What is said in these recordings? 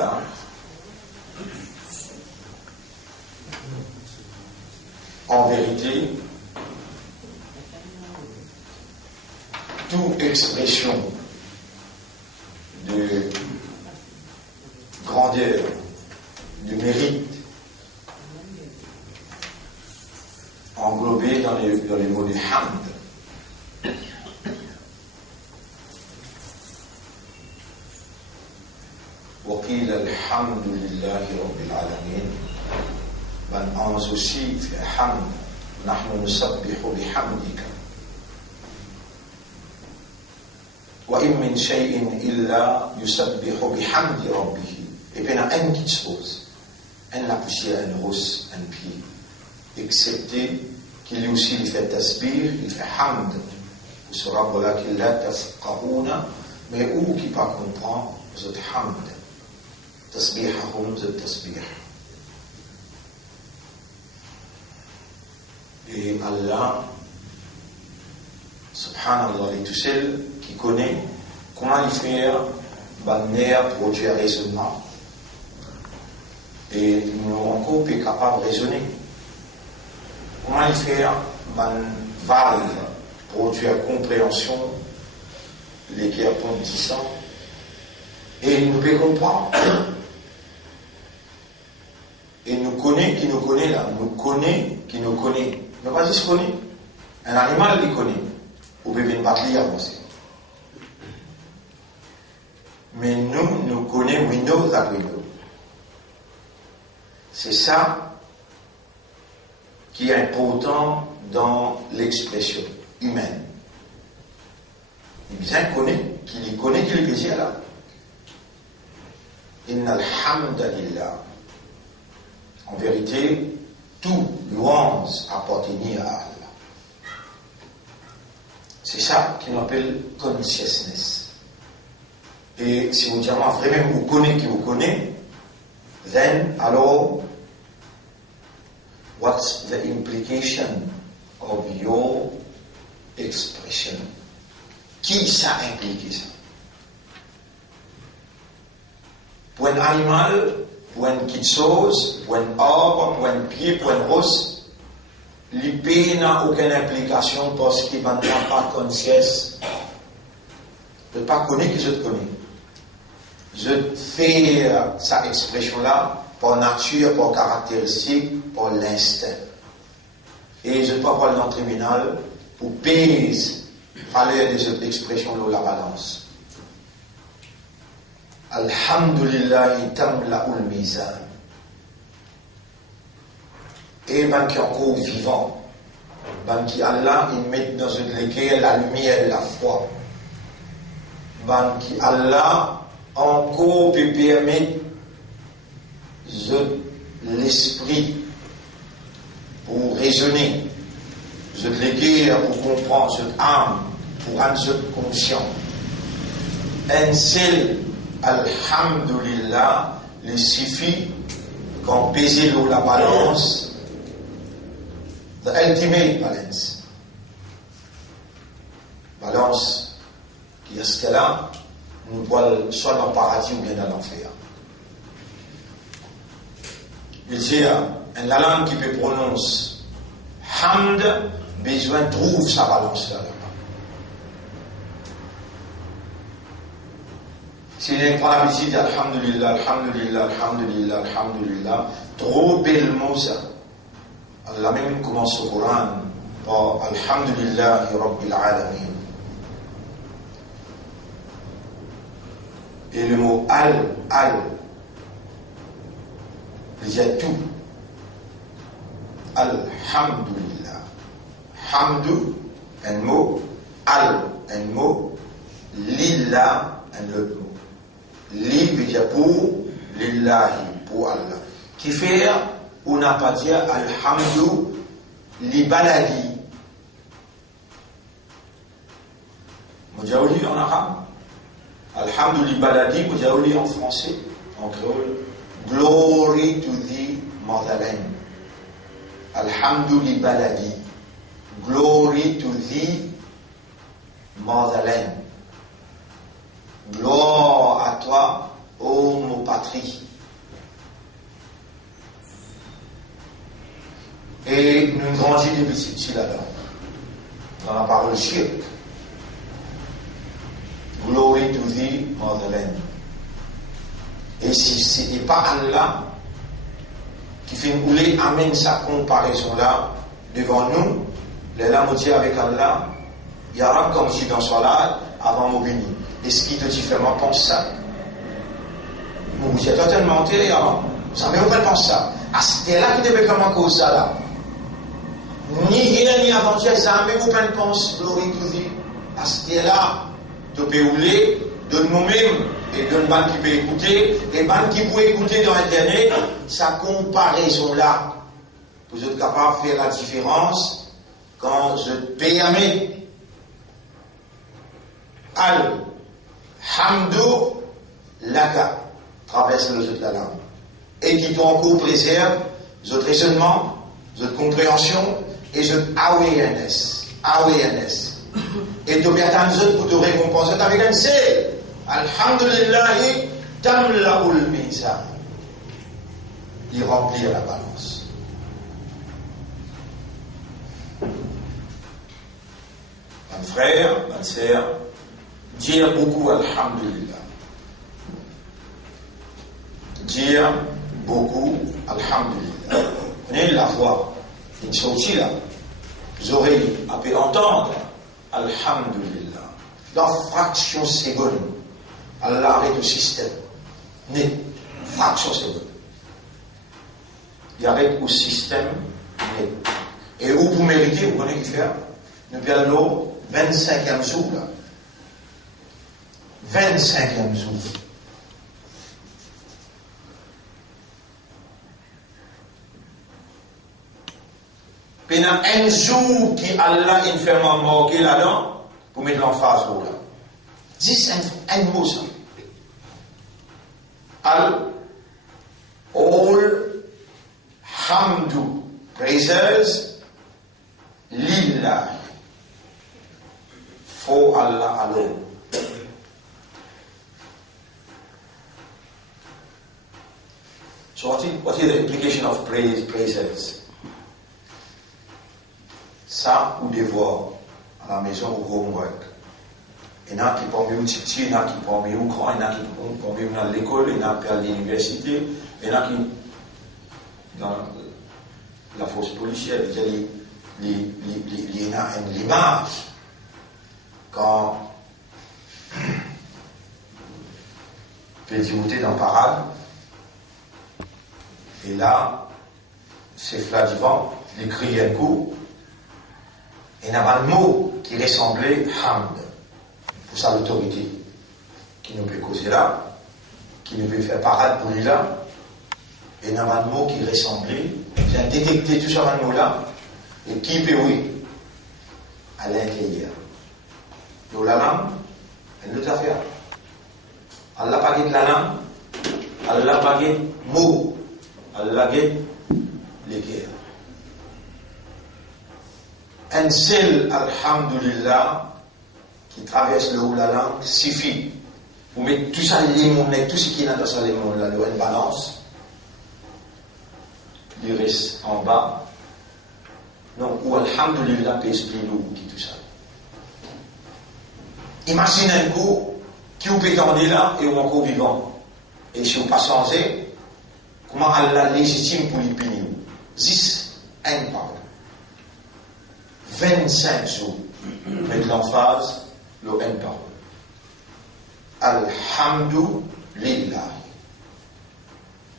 lillah, en vérité, toute expression de grandeur, de mérite, englobée dans les mots du hamd, وقيل الحمد لله رب العالمين من أنزوسي في حمد نحن نسبح بحمدك وإن من شيء إلا يسبح بحمد ربه. Et puis il y a une petite chose, une la poussière, une rousse, un pied, excepté qu'il lui aussi il fait tasbih, il fait hamd, pour ce rabb-là qu'il l'a tafqahuna, mais où qui pas comprend, vous êtes hamd. Tasbihahum, vous êtes tasbih. Et Allah, subhanallah, est tout seul qui connaît comment il fait banner produire raisonnement. Et nous encore plus capable de raisonner. Comment il fait valve produire compréhension, l'équerre condissant. Et nous peut comprendre. Et nous connaît qui nous connaît là, nous connaît qui nous connaît. Mais pas juste connaît. Un animal il connaît. Ou peut bien pas lire aussi. Mais nous connaissons, we know that we know. C'est ça qui est important dans l'expression humaine. Il bien connaît, qu'il connaît qu'il est plaisir là. Inna alhamdulillah. En vérité, tout louange appartenait à Allah. C'est ça qu'on appelle consciousness. Et si vous dites vraiment vous connaissez qui vous connaît, then alors, what's the implication of your expression? Qui ça implique ça? Pour un animal, pour une petite chose, pour un arbre, pour un pied, pour un rose, l'IP n'a aucune implication parce qu'il n'a pas conscience. Je ne pas connaître que je te connais. Je fais cette expression-là par nature, par caractéristique, par l'instinct. Et je ne peux pas parler dans le tribunal pour pèse à l'aide de cette expression-là la balance. Alhamdulillah tamla'ul mizan. Et ben qui est encore vivant, ben qui Allah il met dans une laquelle la lumière et la foi, ben qui Allah encore peut permettre l'esprit pour raisonner, l'équerre pour comprendre, cette âme pour rendre conscient. Un seul alhamdulillah il suffit qu'on pèse l'eau la balance, the ultimate balance, balance qui est ce là. Nous pouvons soit dans le paradis ou bien dans l'enfer. Il dit, la langue qui peut prononcer hamd, besoin trouve sa balance là-bas. S'il est pas l'habitude, alhamdulillah, alhamdulillah, alhamdulillah, alhamdulillah, trop bel mot ça. Allah même commence au Coran par alhamdulillah rabbil alamin. Et le mot al, il y a tout. Alhamdulillah. Hamdu, un mot. Al, un mot. Lillah, un autre mot. Li veut dire pour, lillahi, pour Allah. Qui fait, on n'a pas dit alhamdu, li baladi. Moudjaouli en arabe. Alhamdulillah baladi, Moudjaouli en français, en créole. Glory to the motherland. Alhamdulillah baladi. Glory to the motherland. Gloire à toi, homopatrie. Et nous grandissons des petits là-dedans. Dans la parole shirk. Glory to thee, motherland. Et si ce n'est pas Allah qui fait rouler, amène sa comparaison-là devant nous, les lamoutiers avec Allah, il y aura comme si dans Salat, avant mon béni. Est-ce qu'il te dit vraiment pense ça? Vous êtes totalement mentir, ça ne veut pas penser ça. Ah, c'était là qui devait comment cause ça là. Ni hier ni avant-hier, ça ne veut pas penser, glory to thee. Ah, c'était là, tu peux rouler de nous-mêmes et de ban qui peut écouter, et ban qui peut écouter dans Internet, sa comparaison là. Vous êtes capable de faire la différence quand je paye à mes. Al-Hamdou Laka traverse le jeu de la langue et qui encore préserve votre raisonnement, votre compréhension et votre awareness. Et de bien tant pour te récompenser avec un C. Alhamdulillahi tamla'ul mizan. Il remplit la balance. Mon frère, ma sœur, dire beaucoup Alhamdulillah. Dire beaucoup Alhamdulillah. Vous avez la voix, une sortie là. Vous aurez pu entendre Alhamdulillah. Dans fraction seconde, Allah arrête le système. Né, fraction seconde. Il arrête le système. Né. Et où vous méritez, vous connaissez qui faire? Nous allons 25e jour là. 25e jour. Puis un jour qui Allah est fermement marqué là-dedans, pour mettre l'emphase là. Dis un mot ça. All hamdu, praises, lillah, for Allah alone. So what is the implication of praises? Ça, ou devoir à la maison au homework. Il y en a qui parmi eux petit, il y en a qui parmi eux grand, il y en a qui parmi eux dans l'école, il y en a qui à l'université, il y en a qui dans la force policière, il y a une image quand Pédioté dans parade, et là, c'est Fladivant, il crie un coup. Et il y avait un mot qui ressemblait Hamd, pour ça l'autorité, qui nous peut causer là, qui nous peut faire parade pour lui là. Et il y avait un mot qui ressemblait, il a détecté tout ça un mot là, et qui peut oui, à l'intérieur. Donc la langue, elle ne l'a fait. Elle n'a pas dit la langue, elle n'a pas dit mot, elle n'a pas dit les guerres. Un seul Alhamdulillah qui traverse le haut de la langue suffit. Vous mettez tout ça, tout ce qui est dans ça, les mondes, là, une balance. Il reste en bas. Donc, ou Alhamdulillah pèse plus lourd que tout ça. Imaginez un coup qui vous peut garder là et ou encore vivant. Et si vous pas changé, comment Allah légitime pour les punir? 10, un pardon. 25 jours, mettre l'emphase, le N parole. Alhamdulillah.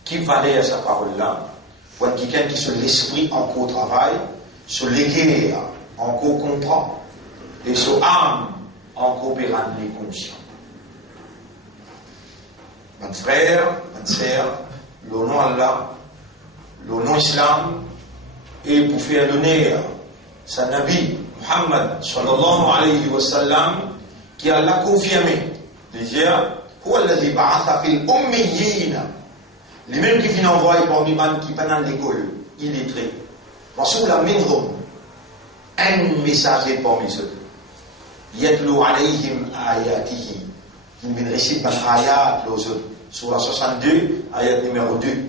Qui va lire sa parole-là? Pour quelqu'un qui sur l'esprit encore travaille, sur l'éguerre encore comprend, et sur âme encore pérenne les conscients. Mon frère, ma sœur, le nom Allah, le nom Islam, et pour faire l'honneur, c'est Nabi Muhammad sallallahu alayhi wa sallam qui a l'a confirmé. Il dit, هو الذي بعث في الأميين. Les mêmes qui viennent envoyer parmi les qui pendant l'école, illettrés. Rasulan minhum, un messager parmi eux. Yatlu alayhim ayatihi. Il vient réciter par ayat les autres. Surah 62, ayat numéro 2.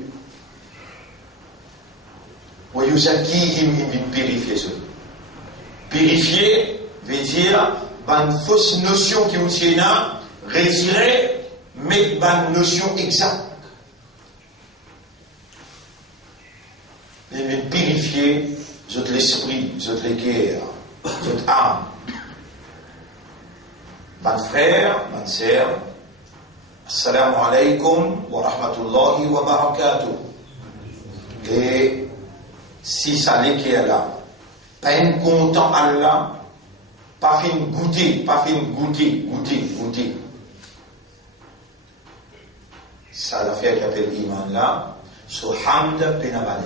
وَيُزَكِّيهِمْ in purifier ceux. Purifier veut dire une fausse notion qui vous tient là, retirer, mais une notion exacte. Mais purifier votre l'esprit, votre cœur, votre âme. Mon frère, ma sœur, assalamu alaikum wa rahmatullahi wa barakatuh. Et si ça n'est qu'il là, pas un content Allah, pas fin goûter, goûter. Ça l'affaire qui appelle l'iman là, sur hamd penavalia.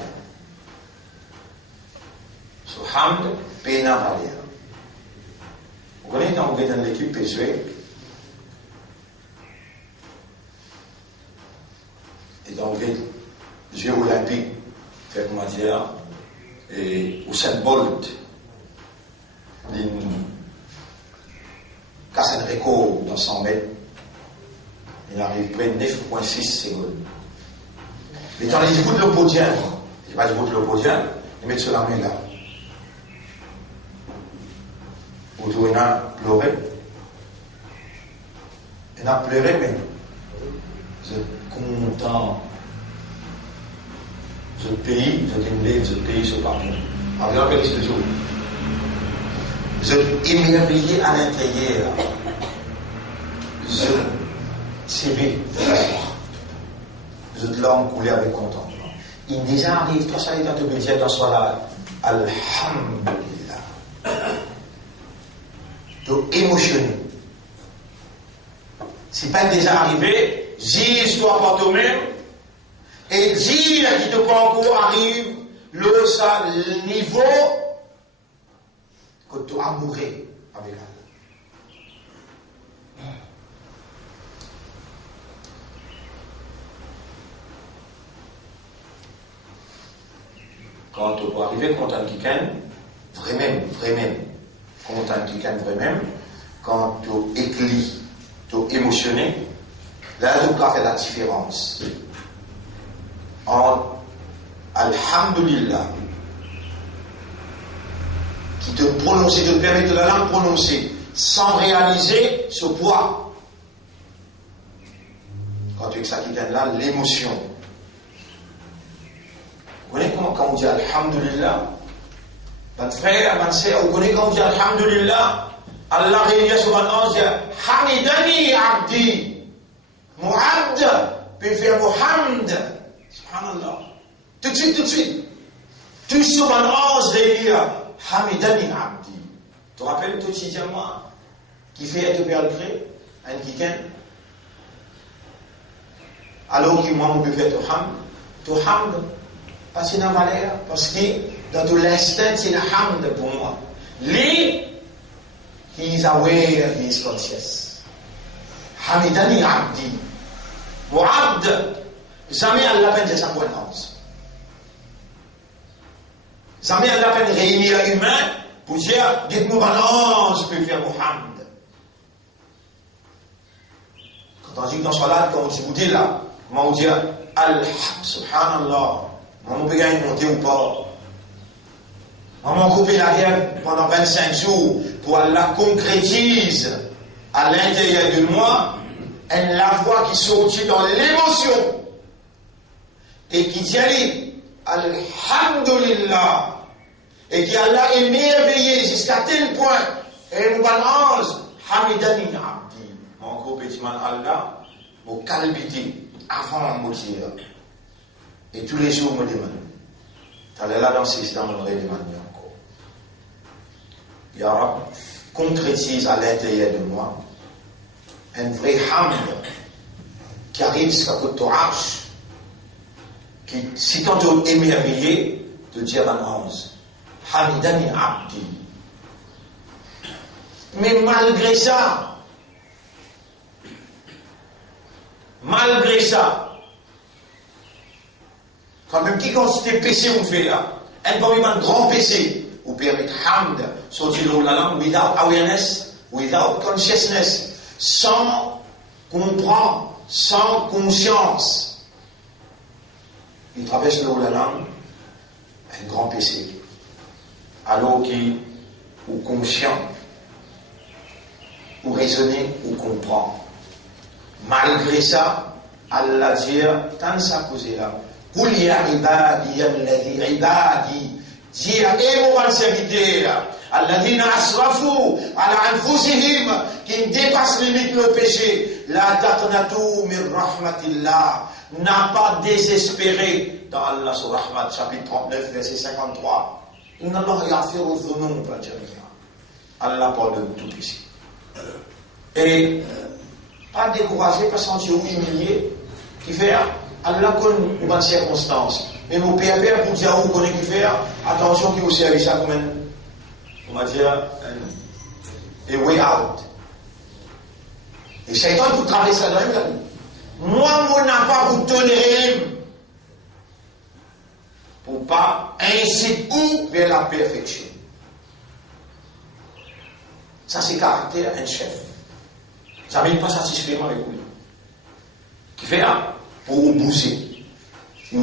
Sur hamd penavalia. Vous connaissez quand vous êtes dans l'équipe PSV et dans les Jeux olympiques, fait comment dire, et Usain Bolt, il casse un record dans 100 mètres, il arrive près de 9,6 secondes. Mais quand il écoute le podium, il va écouter le podium, il met sur la main là. Vous devez pleurer. Il a pleuré, mais vous êtes content. Ce pays, vous êtes élevé, ce pays se parle. Avec la police de jour. Vous êtes émerveillé à l'intérieur. Vous êtes serré de la joie. Vous êtes larmes coulées avec contentement. Il déjà arrive, toi ça est dans te dire dans ce là, Alhamdulillah. Donc émotionné. Si pas déjà arrivé, dis-toi par toi-même et dire qui te concours arrive le niveau que tu as mouru avec elle. Quand tu peux arriver content quelqu'un, vraiment. Content quelqu'un vraiment, quand tu éclis, tu émotionné, là tu peux faire la différence entre Alhamdulillah qui te permet de la langue prononcer sans réaliser ce poids. Quand tu expliques là, l'émotion. Vous connaissez comment quand on dit Alhamdulillah? Mon frère, ma sœur, vous connaissez quand on dit Alhamdulillah? Allah réunit sur un ange, Hamidani Abdi. Mu'abd peut faire Muhammad. Subhanallah. Tout de suite. Tout sur un ange réunit Hamidani Abdi. Tu te rappelles tout ce diamant qui fait être pergré, un quelqu'un? Alors que moi, on peut faire tout hamd. Parce que c'est une valeur, parce que dans tout l'instant, c'est le hamd pour moi. Lui, he is aware, he is conscious. Hamidani Abdi. Mu'abd, jamais à la peine de sa connaissance. Jamais à la peine de réunir l'humain pour dire, dites-moi maintenant, je peux faire Muhammad. Quand on dit dans ce cas-là, quand on dit là, comment on dit, Subhanallah. Maman peut gagner monter ou pas. Maman couper l'arrière pendant 25 jours pour la concrétise à l'intérieur de moi, la voix qui sortit dans l'émotion et qui dit Alhamdulillah et qui Allah est merveilleux jusqu'à tel point et nous balance Hamidani Abdi. Mon gros petit man Allah, mon calbité avant de dire. Et tous les jours, me demande. Tu allais là dans ce système, on me demande encore. Ya Rab, concrétise à l'intérieur de moi un vrai hamd qui arrive jusqu'à que tu arches. Qui, si quand tu es émerveillé, de dire un ange, Hamidani Abdi. Mais malgré ça, quand même qui constitue péché on fait là, un grand péché, ou permet hamd, sortir de la langue, without awareness, without consciousness, sans comprendre sans conscience. Il traverse le haut de la langue, un grand péché. Alors qu'il ou conscient, ou raisonner, ou comprend. Malgré ça, Allah dit, tant ça causé là, Qul ya ibadi alladhi ibadi, dit à mon serviteur, alladhina asrafu ala anfusihim, qui dépassent limite le péché, la taqnatu min rahmatillah, n'a pas désespéré dans Allah sur Rahmat, chapitre 39, verset 53. Inna Allah yaghfiru dhunuba jami'a. Allah pardonne tout péché. Et pas découragé, pas sentir humilié, qui fait Allah connaît une bonne circonstance. Mais mon père pour dire où connaît qui fait attention qui vous servez ça comme on va dire a way out. Et Shaitan pour traverser ça dans la vie. Moi, je n'ai pas pour tolérer pour pas inciter où vers la perfection. Ça, c'est caractère un chef. Ça ne veut pas satisfaire avec lui. Qui fait là pour bouger, ou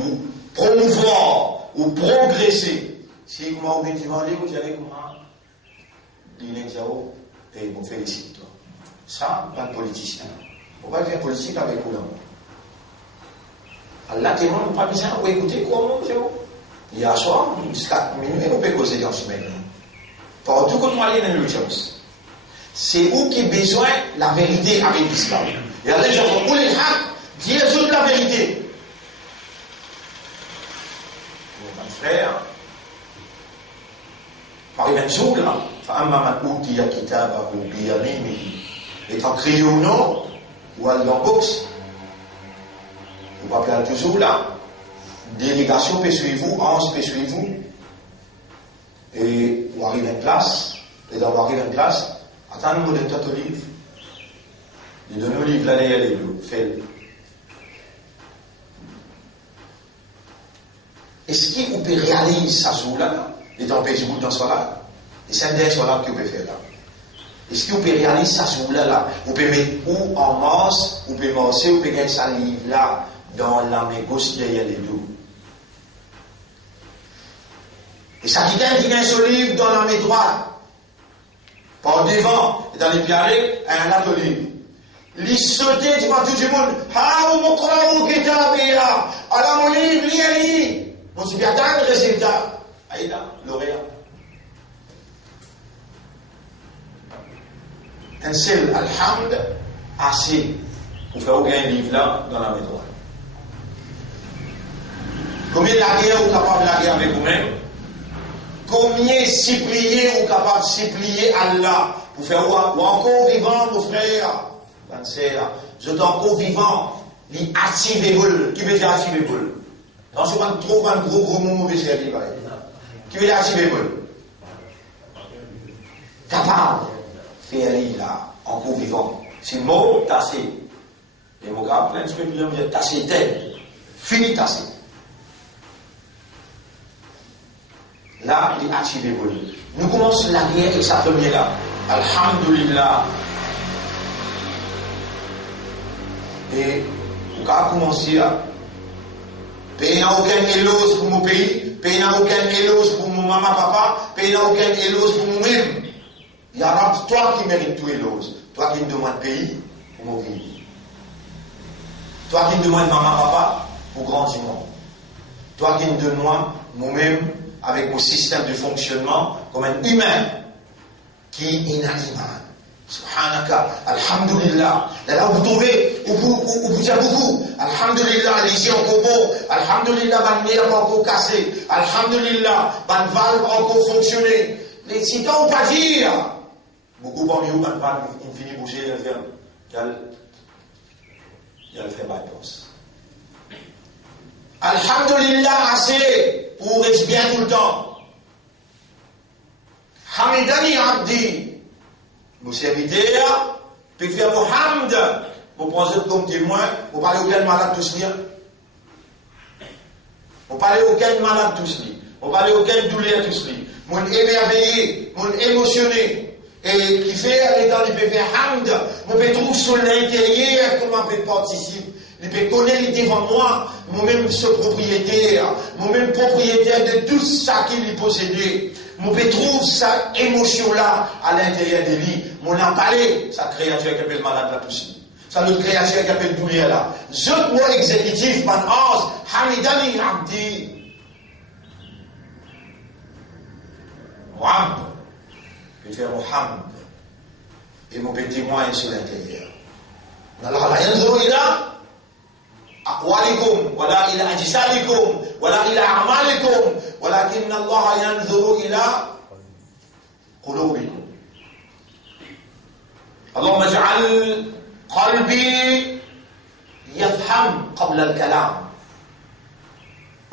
promouvoir, ou progresser. Si vous m'avez demandé, vous allez comment l'inexao et vous félicite. Ça, pas de politicien. On va faire politique avec vous. Allah témoin, pas besoin de écouter comment vous. Hier soir, jusqu'à minuit, on peut causer en semaine. Partout qu'on va aller dans l'audience. C'est où qui a besoin de la vérité avec l'islam. Et Allah, je vais vous le haq, dire toute la vérité. Mon frère, par exemple, jour là, فأما من أوتي كتابه بيمينه étant crié ou non, ou à l'embox, vous ne pouvez pas toujours là. Délégation peut suivre vous, 11 peut suivre vous. Et vous arrivez en place, et dans vous arrivez en place, attendez-moi de tête au livre. Il donne au livre, là, il y a les deux, fait. Est-ce qu'il peut réaliser ça jour là, et dans le pays dans ce là, et c'est un des là que vous pouvez faire là. Est-ce que vous pouvez réaliser ça sur là, vous pouvez mettre où en masse, vous pouvez masser, vous pouvez gagner ça livre là, dans la main gauche derrière les deux. Et ça qui gagne ce livre dans la main droite, par devant, et dans les pieds, un là de livre. Il sautait devant tout le monde, ah, mon croix, mon kitab, alors mon livre, lis. On se bien le résultat. Aïda, lauréat. Un seul alhamd assez pour faire aucun livre là dans la main droite. Combien de la guerre vous capable de la guerre avec vous-même? Combien supplier vous capable de supplier Allah pour faire ou encore vivant, mon frère? Je suis encore vivant. Il active qui veut dire active dans ce moment, trouve un gros mot mauvais service. Qui veut dire active capable. Faire là, encore vivant. C'est le mot tassé. Les mots graves, plein de trucs, ils disent tassé tête. Fini tassé. Là, il est activé pour lui. Nous commençons la guerre et sa première là. Alhamdulillah. Et on a commencé à payer aucun éloge pour mon pays, payer aucun éloge pour mon maman, papa, payer aucun éloge pour moi-même. Il y a toi qui mérites tout éloge. Toi qui me demandes pays pour mon vie. Toi qui me demandes maman, papa pour grandir. Toi qui me demandes moi-même avec mon système de fonctionnement comme un humain qui est inanimable. Subhanaka, Alhamdulillah. Là où vous trouvez, où vous dites beaucoup. Alhamdulillah, les yeux encore bons. Alhamdulillah, ma nerf encore cassé. Alhamdulillah, ma valve encore fonctionné. Les citants, on pas dire. Beaucoup parmi vous, ma valve, on finit bouger, il y a le fait bypass. Alhamdulillah, assez pour rester bien tout le temps. Hamidani Abdi. Mon serviteur, peut faire Mohamed, pour prendre comme témoin, pour parler auquel malade tous lire. Pour parler auquel malade tous lire. Pour parler auquel douleur tous lire. Mon émerveillé, mon émotionné. Et qui fait aller dans les PV Hamd, mon peut trouver sur l'intérieur comment on peut participer. Il peut connaître devant moi, moi-même ce propriétaire, moi-même propriétaire de tout ça qu'il possédait. Moi peut trouver cette émotion-là à l'intérieur de lui. Mon a parlé, sa créature qui appelle malade là aussi. Ça notre créature qui appelle douleur là. Je mot exécutif, man az, Hamidani Abdi. Mohamed. Je vais faire Mohamed. Et mon petit témoin sur l'intérieur. Allah yanzuru ila أقوالكم ولا إلى أجسادكم ولا إلى أعمالكم ولكن الله ينظر إلى قلوبكم. اللهم اجعل قلبي يفهم قبل الكلام.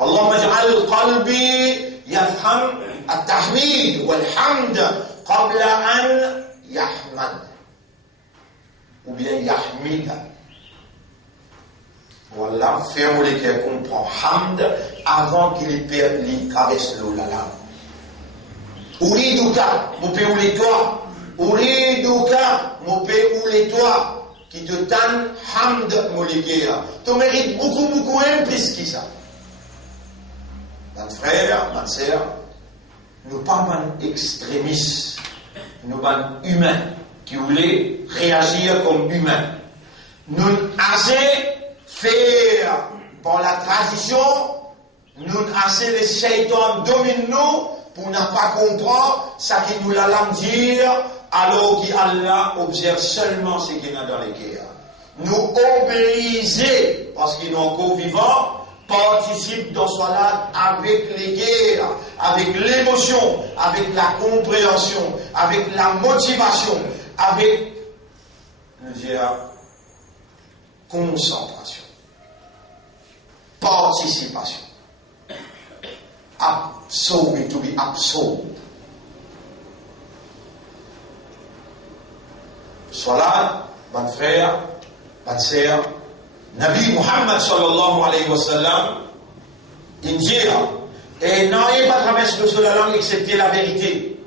اللهم اجعل قلبي يفهم التحميد والحمد قبل أن يحمد ou bien يحمد. Voilà, ferme les cœurs, comprend Hamd avant qu'il traverse l'eau la lame. Ouriduka, mon père ou les toits. Ouriduka, mon père ou les toits. Qui te tanne Hamd, mon léguère. Tu mérites beaucoup, beaucoup, plus que ça. Mon frère, ma sœur, nous pas un extrémistes, nous pas humains qui voulaient réagir comme humains. Nous assez faire par la tradition, nous assez les shaytans dominent nous pour ne pas comprendre ce qu'il nous l'a dire, alors qu'Allah observe seulement ce qu'il y a dans les guerres. Nous obéissons parce qu'ils sont encore vivants, participent dans ce là avec les guerres, avec l'émotion, avec la compréhension, avec la motivation, avec concentration. Participation. Absorbed, to be absorbed. Salat, mon frère, ma sœur, Nabi Muhammad sallallahu alayhi wa sallam, il dit, et n'ayez pas traversé de la langue excepté la vérité.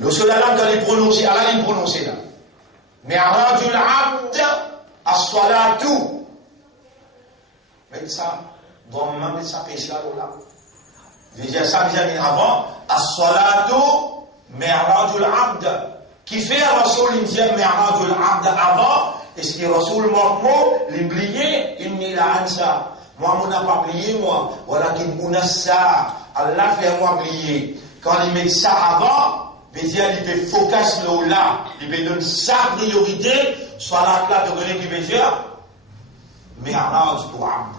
Le seul langue dans les prononcer, Allah les prononcer là. Mais Arajul Abd, as-salatu. Mais ça, bon, même ça pêche là, là. Déjà, ça, bien avant, as-salatu, mi'rajul abd. Qui fait Rasoul, il dit mi'rajul abd avant, est-ce que Rasoul Mahmoud, l'oublié, il n'y l'a ansa. Moi, on n'a pas oublié, moi. Voilà qu'il m'a ça. Allah fait moi oublier. Quand il met ça avant, il peut focus là, il peut donner sa priorité, soit là, de donner qui veut dire, mi'raj pour abd.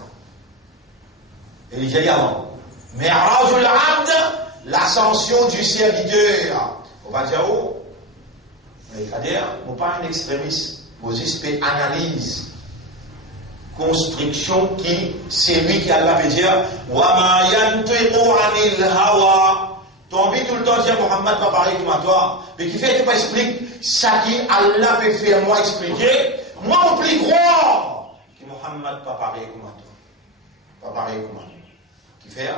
Et il dit avant, mi'rajul abd, l'ascension du serviteur. On va dire, oh, c'est-à-dire, on pas un extrémiste, vous espérez analyse, construction qui, c'est lui qui Allah veut dire, wa ma yantiqu anil hawa. Tu as envie tout le temps de dire Mohammed pas pareil comme toi, mais qui fait que tu pas expliques ça qui Allah peut faire moi expliquer, moi on peut croire que Mohammed pas pareil comme toi. Pas pareil comme toi. Qui fait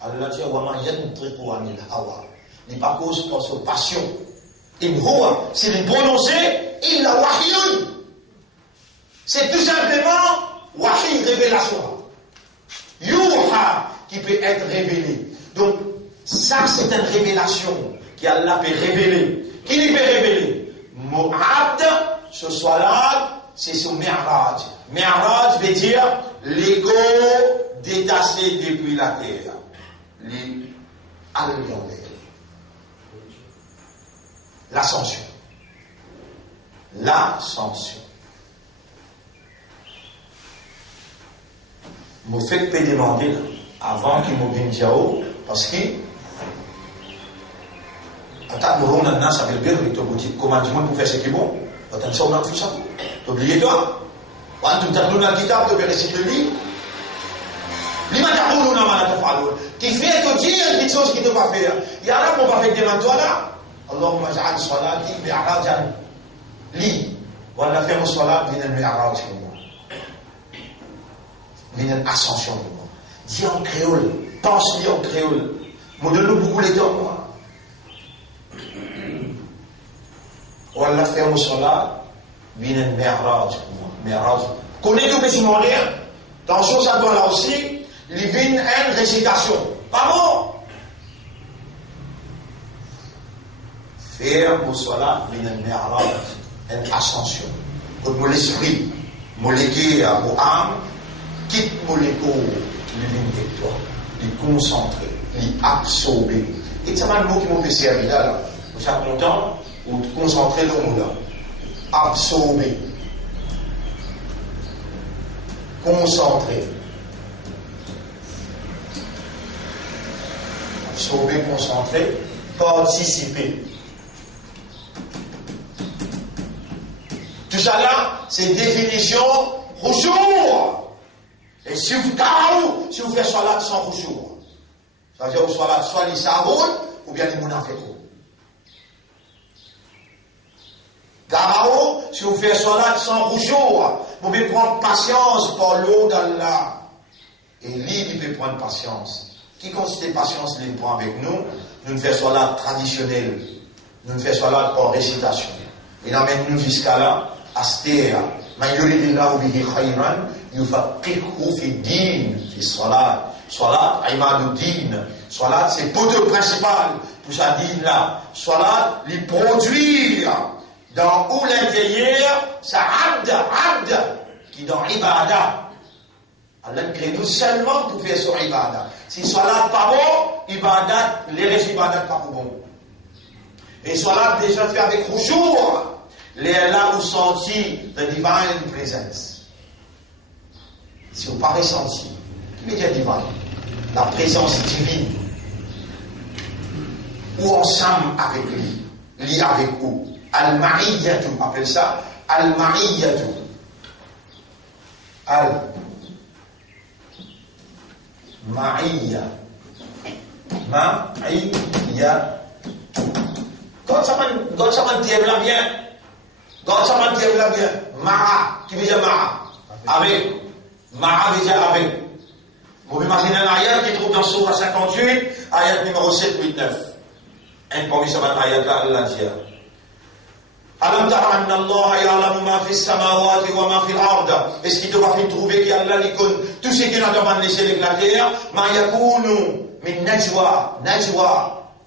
Allah dit wa ma yantiqu anil hawa. Il n'est pas cause pour sa passion. In huwa, c'est de prononcer illa wahyun. C'est tout simplement wahy, révélation. Yuha, qui peut être révélé. Donc, ça, c'est une révélation qu'Allah peut révéler. Qui lui peut révéler? Mu'abd, ce soir-là, c'est son mi'raj. Mi'raj veut dire l'ego détaché depuis la terre. L'ascension. L'ascension. Me faites pas demander là, avant qu'il me vienne Jao, parce que أتأمرون الناس بالبر comment du monde pour faire ce qui est bon وتنسون أنفسكم t'oubliez-toi وأنتم تتلون الكتاب tu réciter le livre لما تقولون ما لا تفعلون qui fait que dire quelque chose qui ne doit pas faire يا رب on va faire devant toi là اللهم اجعل صلاتي معراجا لي ولا faire الصلاة من المعراج من الascension dis en créole pense-lui en créole modèle-nous beaucoup les temps moi ولا فيه صلاة بين المعراج معراج connais-vous mes moyens dans ce ça doit là aussi il vient une récitation pas bon faire صلاة بين المعراج une ascension pour l'esprit molégué à vos âmes quitte molécule le vin de toi les concentrer les absorber et ça va le mot qui m'a fait servir là vous êtes content ou concentrer le mot là absorber concentrer absorber concentrer participer tout ça là c'est définition roussour et si vous faites salat sans roussour ça veut dire que soit les saboul ou bien les mounaféros Garao, si vous faites salat sans rougeur, vous pouvez prendre patience pour l'eau d'Allah. Et lui, il peut prendre patience. Qui consiste patience, il prend avec nous. Nous ne faisons salat traditionnel. Nous ne faisons salat pour récitation. Il amène nous jusqu'à là, astéa. Man yuridillahu bihi khayran, yufaqihu fi din, fi salat. Salat, aïmadou din. Salat, c'est poteau principal pour sa din là. Salat, lui produire. Dans où l'intérieur, ça abd, qui dans ibadah. Allah crée nous seulement pour faire son ibadah. Si salat pas bon, ibadah, les restes ibadah pas bon. Et salat déjà fait avec rougeur, les là où senti the divine presence. Si vous pas ressenti, qui veut dire divine? La présence divine. Ou ensemble avec lui, lui avec vous. Al-Ma'iyyatu, appelle ça Al-Ma'iyyatu. Al-Ma'iyya. Ma'iyya. God s'appelle t'aime la bien. God s'appelle t'aime la bien. Ma'a, qui veut dire Ma'a? Avec. Ma'a veut dire avec. Vous imaginez un ayat qui trouve dans Sourate 58, ayat numéro 7, 8, 9. Un premier sabat ayat là, Allah dit. Alam tara anna Allah ya'lamu ma fi samawati wa ma fi al-ard. Est-ce qu'il te va faire trouver qu'Allah lui connaît tout ce qui est dans les cieux et la terre? Ma yakunu min najwa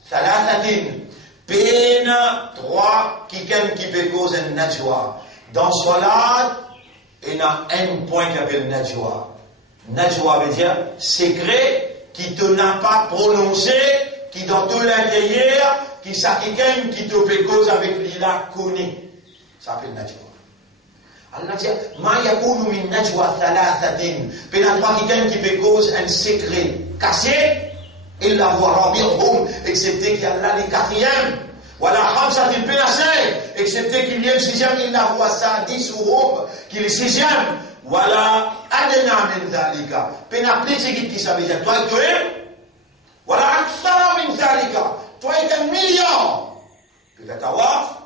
thalathatin. Pena 3 qui peut causer un najwa. Dans salat, il y a un point qui s'appelle najwa. Najwa veut dire secret qui te n'a pas prononcé, qui dans tout l'intérieur, qui ça quelqu'un qui te fait cause avec lui là connaît. Ça s'appelle najwa. Allah dit ma yakunu min najwa thalathatin. Pena 3 quelqu'un qui fait cause un secret cassé, il la voit rabirhum, excepté qu'il y a là les quatrièmes. Voilà, khamsatin pena 5, excepté qu'il y ait le sixième, il la voit ça 10 ou hum, qu'il est sixième. Voilà, adena min dhalika. Pena plus qui ça veut dire toi tu es. Voilà, akthara min dhalika. Toi tu es un million. Peut-être tawaf.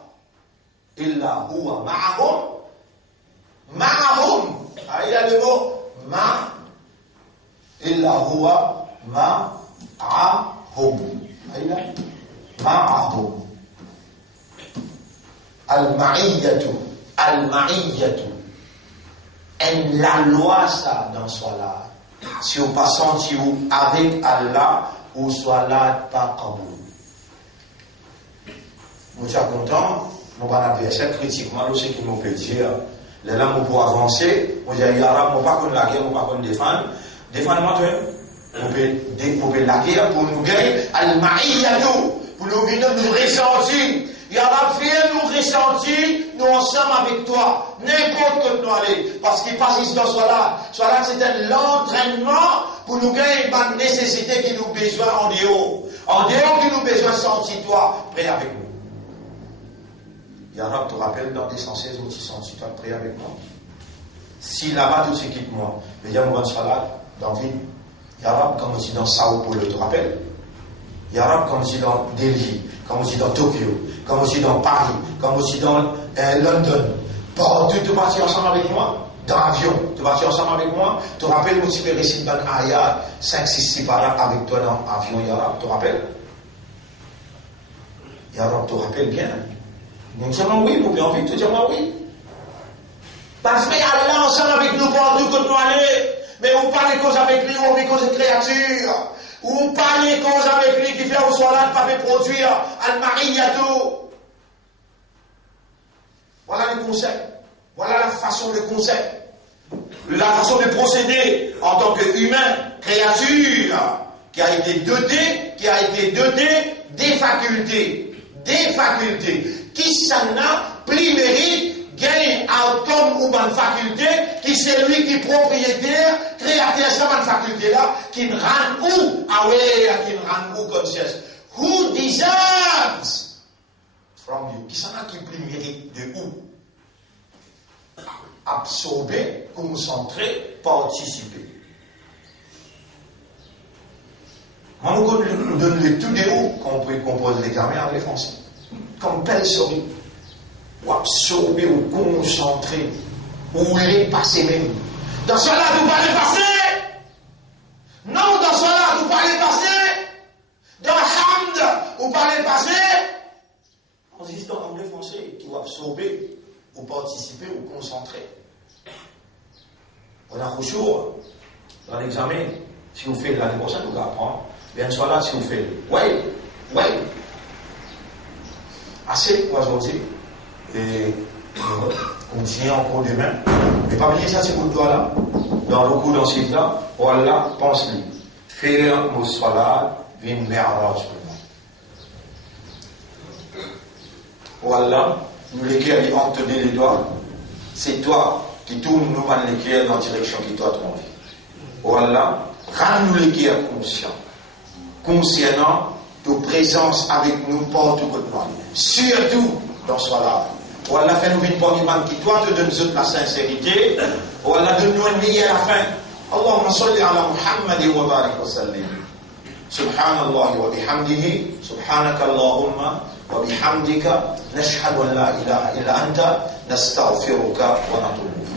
Illa huwa ma'ahum. Ah, il y a le mot ma. Illa huwa ma'ahum. Il y a ma'ahum. Al-ma'iyyatu. La loi ça dans salat. Si vous pas senti avec Allah ou salat pas comme vous. Vous êtes content? Mon bon adversaire critique moi aussi qui m'ont peut dire. Les là pour avancer, on dit Yara, on pas contre la guerre, on pas contre défendre. Défendre-moi toi. On peut la guerre pour nous gagner. Al-ma'iyyatu pour nous venir nous ressentir. Il a fait nous ressentir, nous ensemble avec toi, n'importe où nous aller, parce qu'il passe ici dans Salat. Salat, c'est l'entraînement pour nous gagner une nécessité qui nous besoin en dehors. En dehors qui nous besoin sentir toi, prêt avec nous. Yarab te rappelle dans des 116 où tu sens toi prêt avec moi. Si là-bas tout se quitte moi, mais il y a un Salat dans la ville. Yarab, comme aussi dans Sao Paulo, te rappelle. Yarab, comme aussi dans Delhi, comme aussi dans Tokyo, comme aussi dans Paris, comme aussi dans London. Partout, tu partir ensemble avec moi, dans l'avion, tu partir ensemble avec moi. Tu te rappelles, où tu fais réciter dans l'ayat 5, 6, 6 par là avec toi dans l'avion, Yarab, tu te rappelles? Yarab, tu te rappelles bien. Donc c'est moi oui, vous avez envie de dire moi oui. Parce que Allah ensemble avec nous partout quand nous allons. Mais on parle de cause avec lui, ou on cause de créatures. Ou on parle de cause avec lui qui fait au soir pas de produire al-mariyato. Voilà le concept. Voilà la façon de concept. La façon de procéder en tant qu'humain, créature, qui a été doté des facultés. Qui s'en a plus mérite gagne outcome ou bonne faculté, qui c'est lui qui est propriétaire, créateur de cette faculté-là, qui rend où? Ah ouais, qui rend où conscience? Who deserves from you? Qui s'en a qui plus mérite de où? Absorber, concentrer, participer. On nous donne les tous des hauts qu'on peut composer les gamins en les français. Comme belle souris. Ou absorber, ou concentrer, ou les passer même. Dans cela, vous parlez passé. Non, dans cela, vous parlez passé. Dans Hamd, vous parlez passé. On dit dans l'anglais français, qui va absorber, ou participer, ou concentrer. On a toujours, dans l'examen, si vous faites l'année prochaine, vous allez apprendre. Bien sûr, là, si vous faites, ouais. Assez pour aujourd'hui. Et continuer en cours demain. Mais pas oublier ça, c'est pour le doigt là. Dans le cours d'ensuite là, voilà, pense-lui. Faire mon salat, vin merrage pour moi. Voilà, nous l'équerre, ils vont te donner les doigts. C'est toi qui tourne nous van l'équerre dans la direction qui toi ton vie. Voilà, rends-nous l'équerre conscients de présence avec nous partout que nous. Surtout dans ce là. Voilà, fais-nous une bonne image qui toi te donne la sincérité. Voilà, donne-nous un meilleur à la fin. Allahumma salli ala Muhammad wa barik wa sallim. Subhanallah wa bihamdihi. Subhanaka Allahumma wa bihamdika. Nashhadu an la ilaha illa anta. Nastaghfiruka wa natubu.